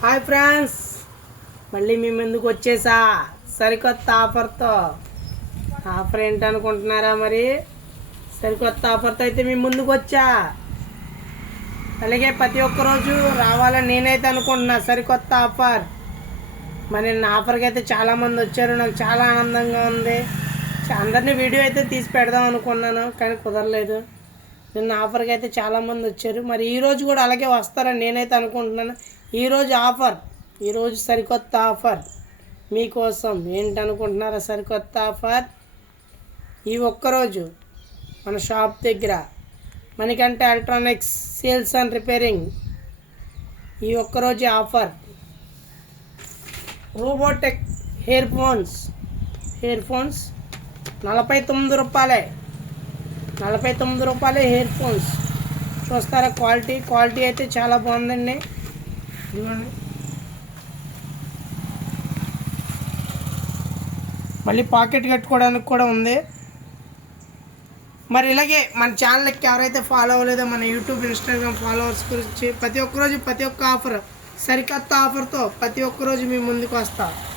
Hi friends. మళ్ళీ మీ ముందుకు వచ్చేసా? సరికొత్త ఆఫర్తో. ఆఫర్ ఏంటనుకుంటున్నారా మరి? సరికొత్త ఆఫర్తో అయితే మీ ముందుకు వచ్చా. అలాగే ప్రతి ఒక్క రోజు రావాలని నేనైతే అనుకుంటున్నా సరికొత్త ఆఫర్. మరి నా ఆఫర్కి అయితే చాలామంది వచ్చారు. నాకు చాలా ఆనందంగా ఉంది. అందరినీ వీడియో అయితే తీసి పెడదాం అనుకున్నాను కానీ కుదరలేదు. నిన్న ఆఫర్కి అయితే చాలామంది వచ్చారు. మరి ఈరోజు కూడా అలాగే వస్తారని నేనైతే అనుకుంటున్నాను. ఈరోజు ఆఫర్ ఈరోజు సరికొత్త ఆఫర్. మీకోసం ఏంటనుకుంటున్నారా సరికొత్త ఆఫర్? ఈ ఒక్కరోజు మన షాప్ దగ్గర మనకంటే ఎలక్ట్రానిక్స్ సేల్స్ అండ్ రిపేరింగ్ ఈ ఒక్కరోజు offer. Robotech hair phones hair phones నలభై తొమ్మిది రూపాయలే. నలభై తొమ్మిది రూపాయలు హెయిర్ ఫోన్స్. చూస్తారా క్వాలిటీ? క్వాలిటీ అయితే చాలా బాగుందండి. ఇదిగోండి. మళ్ళీ పాకెట్ కట్టుకోవడానికి కూడా ఉంది. మరి ఇలాగే మన ఛానల్కి ఎవరైతే ఫాలో అవ్వలేదో మన యూట్యూబ్ ఇన్స్టాగ్రామ్ ఫాలోవర్స్ గురించి ప్రతి ఒక్కరోజు ప్రతి ఒక్క ఆఫర్ సరికొత్త ఆఫర్తో ప్రతి ఒక్కరోజు మీ ముందుకు వస్తాను